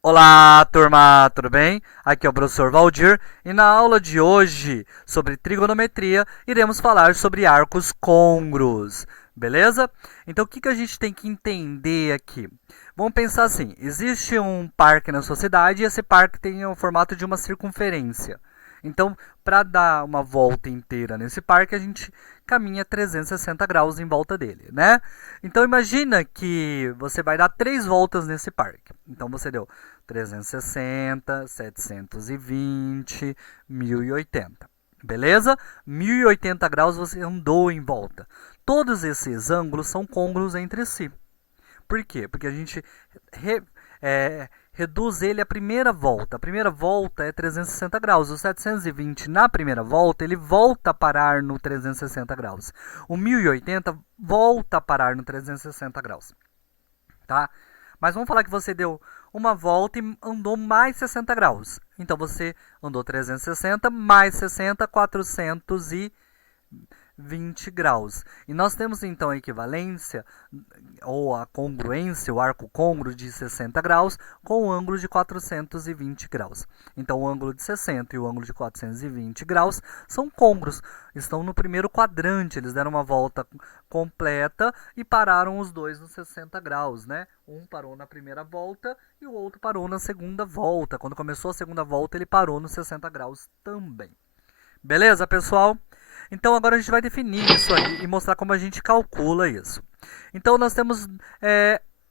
Olá, turma, tudo bem? Aqui é o professor Valdir e na aula de hoje, sobre trigonometria, iremos falar sobre arcos côngruos, beleza? Então, o que a gente tem que entender aqui? Vamos pensar assim, existe um parque na sua cidade e esse parque tem o formato de uma circunferência. Então, para dar uma volta inteira nesse parque, a gente caminha 360 graus em volta dele, né? Então, imagina que você vai dar 3 voltas nesse parque. Então, você deu 360, 720, 1080. Beleza? 1080 graus você andou em volta. Todos esses ângulos são côngruos entre si. Por quê? Porque a gente reduz ele à primeira volta. A primeira volta é 360 graus. O 720 na primeira volta, ele volta a parar no 360 graus. O 1080 volta a parar no 360 graus. Tá? Mas vamos falar que você deu uma volta e andou mais 60 graus. Então você andou 360 mais 60, 420 graus. E nós temos então a equivalência, ou a congruência, o arco côngruo de 60 graus com o ângulo de 420 graus. Então o ângulo de 60 e o ângulo de 420 graus são côngruos, estão no primeiro quadrante, eles deram uma volta completa e pararam os dois nos 60 graus, né? Um parou na primeira volta e o outro parou na segunda volta. Quando começou a segunda volta, ele parou nos 60 graus também. Beleza, pessoal? Então agora a gente vai definir isso aí e mostrar como a gente calcula isso. Então nós temos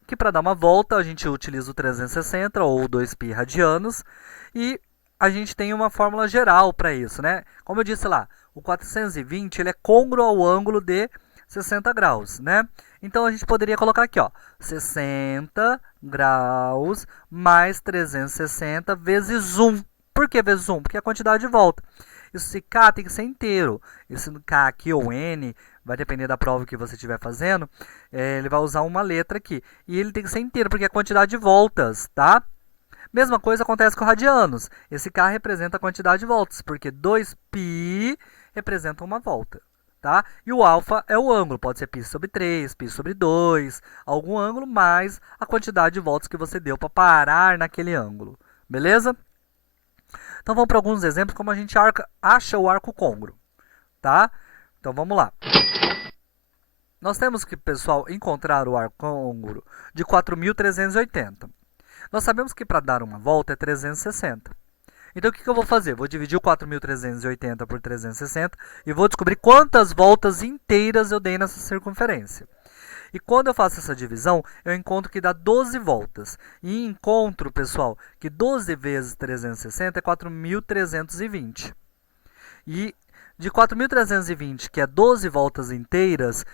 que para dar uma volta a gente utiliza o 360 ou 2π radianos e a gente tem uma fórmula geral para isso, né? Como eu disse lá, o 420 ele é côngruo ao ângulo de 60 graus, né? Então a gente poderia colocar aqui, ó, 60 graus mais 360 vezes 1. Por que vezes 1? Porque é a quantidade de volta. Esse K tem que ser inteiro. Esse K aqui ou N, vai depender da prova que você estiver fazendo, ele vai usar uma letra aqui. E ele tem que ser inteiro, porque é a quantidade de voltas, tá? Mesma coisa acontece com radianos. Esse K representa a quantidade de voltas, porque 2π representa uma volta. Tá? E o alfa é o ângulo, pode ser π sobre 3, π sobre 2, algum ângulo mais a quantidade de voltas que você deu para parar naquele ângulo. Beleza? Então vamos para alguns exemplos como a gente acha o arco côngruo, tá? Então vamos lá. Nós temos que, pessoal, encontrar o arco côngruo de 4.380. Nós sabemos que para dar uma volta é 360. Então o que eu vou fazer? Vou dividir o 4.380 por 360 e vou descobrir quantas voltas inteiras eu dei nessa circunferência. E quando eu faço essa divisão, eu encontro que dá 12 voltas. E encontro, pessoal, que 12 vezes 360 é 4.320. E de 4.320, que é 12 voltas inteiras,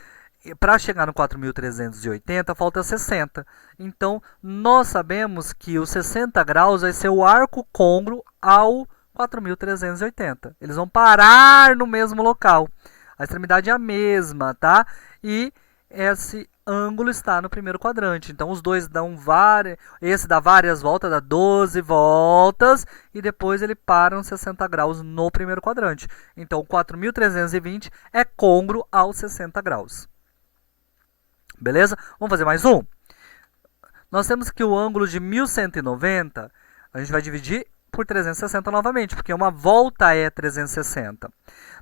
para chegar no 4.380, falta 60. Então, nós sabemos que os 60 graus vai ser o arco côngruo ao 4.380. Eles vão parar no mesmo local. A extremidade é a mesma, tá? E esse ângulo está no primeiro quadrante. Então, os dois dão várias... Esse dá várias voltas, dá 12 voltas. E depois ele para nos 60 graus no primeiro quadrante. Então, 4.320 é côngruo aos 60 graus. Beleza? Vamos fazer mais um? Nós temos que o ângulo de 1190, a gente vai dividir por 360 novamente, porque uma volta é 360.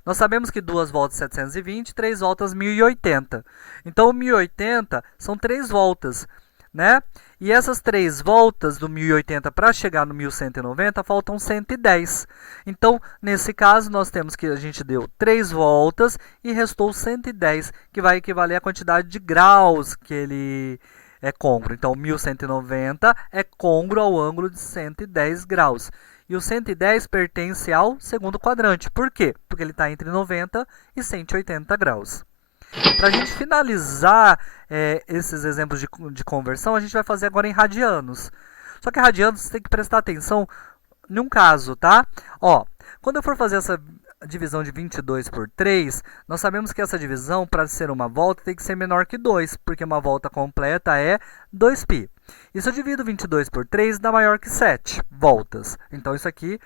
Nós sabemos que 2 voltas 720, 3 voltas 1080. Então, 1080 são 3 voltas, né? E essas 3 voltas do 1080 para chegar no 1190, faltam 110. Então, nesse caso, nós temos que a gente deu 3 voltas e restou 110, que vai equivaler à quantidade de graus que ele é côngruo. Então, 1190 é côngruo ao ângulo de 110 graus. E o 110 pertence ao segundo quadrante. Por quê? Porque ele está entre 90 e 180 graus. Para a gente finalizar esses exemplos de conversão, a gente vai fazer agora em radianos. Só que radianos você tem que prestar atenção em um caso, tá? Ó, quando eu for fazer essa divisão de 22 por 3, nós sabemos que essa divisão, para ser uma volta, tem que ser menor que 2, porque uma volta completa é 2π. E se eu divido 22 por 3, dá maior que 7 voltas. Então, isso aqui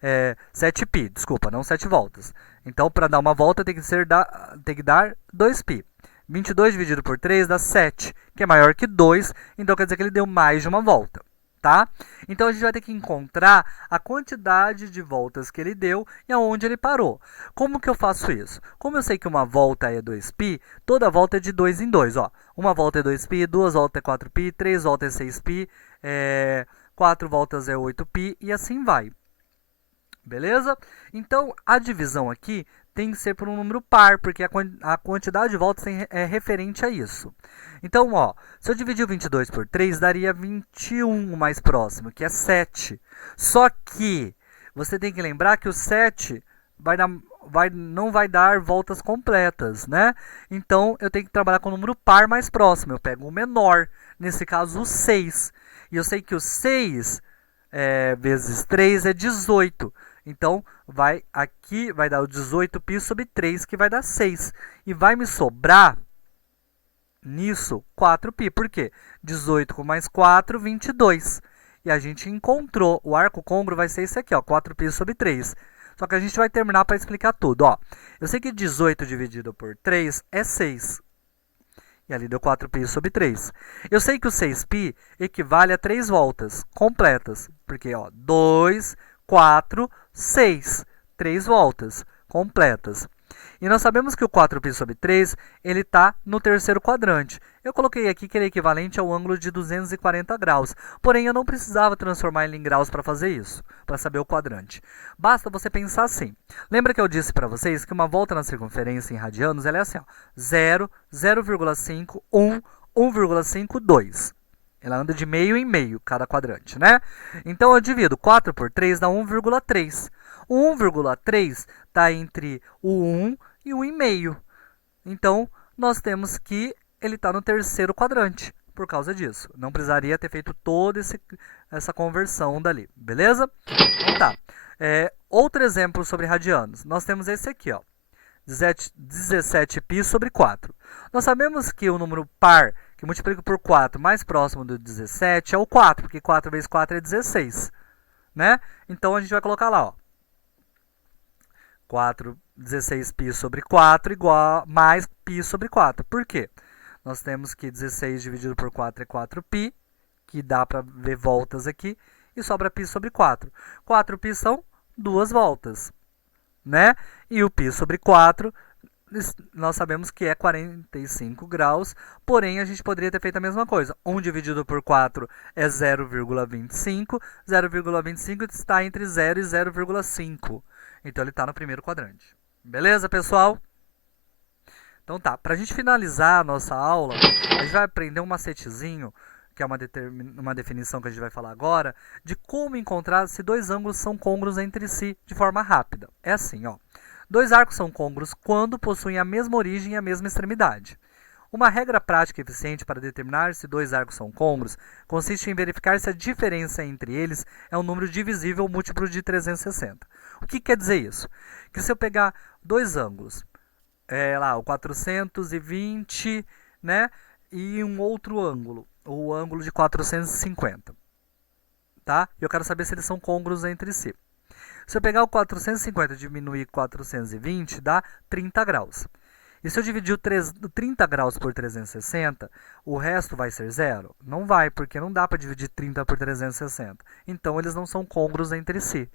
é 7π, desculpa, não 7 voltas. Então, para dar uma volta, tem que dar 2π. 22 dividido por 3 dá 7, que é maior que 2, então quer dizer que ele deu mais de uma volta. tá? Então a gente vai ter que encontrar a quantidade de voltas que ele deu e aonde ele parou. Como que eu faço isso? Como eu sei que uma volta é 2π, toda volta é de 2 em 2, ó. Uma volta é 2π, duas voltas é 4π, três voltas é 6π, quatro voltas é 8π e assim vai. Beleza? Então a divisão aqui tem que ser por um número par, porque a quantidade de voltas é referente a isso. Então, ó, se eu dividir o 22 por 3, daria 21 o mais próximo, que é 7. Só que você tem que lembrar que o 7 não vai dar voltas completas, né? Então, eu tenho que trabalhar com o número par mais próximo. Eu pego o menor, nesse caso o 6. E eu sei que o 6 vezes 3 é 18. Então, aqui vai dar o 18π sobre 3, que vai dar 6. E vai me sobrar, nisso, 4π. Por quê? 18 com mais 4, 22. E a gente encontrou, o arco côngruo vai ser esse aqui, ó, 4π sobre 3. Só que a gente vai terminar para explicar tudo. Ó. Eu sei que 18 dividido por 3 é 6. E ali deu 4π sobre 3. Eu sei que o 6π equivale a 3 voltas completas. Porque, ó, 2, 4, 6. 3 voltas completas. E nós sabemos que o 4π sobre 3, ele está no terceiro quadrante. Eu coloquei aqui que ele é equivalente ao ângulo de 240 graus. Porém, eu não precisava transformar ele em graus para fazer isso, para saber o quadrante. Basta você pensar assim. Lembra que eu disse para vocês que uma volta na circunferência em radianos, ela é assim, ó, 0, 0,5, 1, 1,5, 2. Ela anda de meio em meio, cada quadrante, né? Então, eu divido 4 por 3, dá 1,3. O 1,3 está entre o 1 e o 1,5. Então, nós temos que ele está no terceiro quadrante, por causa disso. Não precisaria ter feito toda essa conversão dali, beleza? Então tá. Outro exemplo sobre radianos. Nós temos esse aqui, ó, 17π sobre 4. Nós sabemos que o número par que multiplica por 4 mais próximo do 17 é o 4, porque 4 vezes 4 é 16. Né? Então, a gente vai colocar lá, ó, 16π sobre 4 igual mais π sobre 4. Por quê? Nós temos que 16 dividido por 4 é 4π, que dá para ver voltas aqui, e sobra π sobre 4. 4π são 2 voltas, né? E o π sobre 4, nós sabemos que é 45 graus, porém a gente poderia ter feito a mesma coisa. 1 dividido por 4 é 0,25, 0,25 está entre 0 e 0,5. Então, ele está no primeiro quadrante. Beleza, pessoal? Então, tá. Para a gente finalizar a nossa aula, a gente vai aprender um macetezinho, que é uma definição que a gente vai falar agora, de como encontrar se dois ângulos são côngruos entre si de forma rápida. É assim, ó. Dois arcos são côngruos quando possuem a mesma origem e a mesma extremidade. Uma regra prática eficiente para determinar se dois arcos são côngruos consiste em verificar se a diferença entre eles é um número divisível ou múltiplo de 360. O que quer dizer isso? Que se eu pegar dois ângulos, lá, o 420, né, e um outro ângulo, o ângulo de 450, tá? Eu quero saber se eles são côngruos entre si. Se eu pegar o 450 e diminuir 420, dá 30 graus. E se eu dividir o 30 graus por 360, o resto vai ser zero? Não vai, porque não dá para dividir 30 por 360. Então, eles não são côngruos entre si.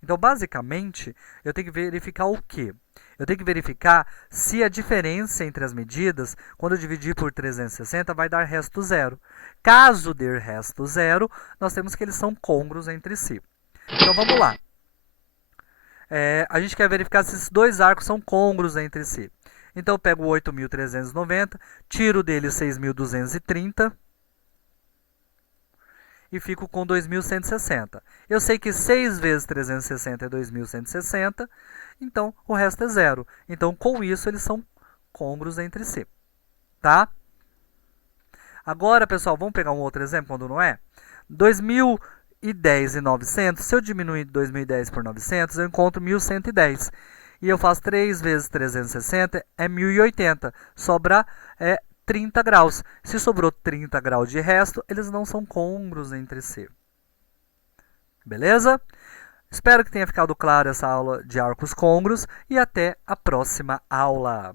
Então, basicamente, eu tenho que verificar o quê? Eu tenho que verificar se a diferença entre as medidas, quando eu dividir por 360, vai dar resto zero. Caso dê resto zero, nós temos que eles são côngruos entre si. Então, vamos lá. A gente quer verificar se esses dois arcos são côngruos entre si. Então, eu pego o 8.390, tiro dele 6.230 e fico com 2.160. Eu sei que 6 vezes 360 é 2.160, então o resto é zero. Então, com isso, eles são côngruos entre si. Tá? Agora, pessoal, vamos pegar um outro exemplo quando não é? 2.010 e 900, se eu diminuir 2.010 por 900, eu encontro 1.110. E eu faço 3 vezes 360, é 1.080. Sobra 30 graus. Se sobrou 30 graus de resto, eles não são côngruos entre si. Beleza? Espero que tenha ficado claro essa aula de arcos côngruos e até a próxima aula.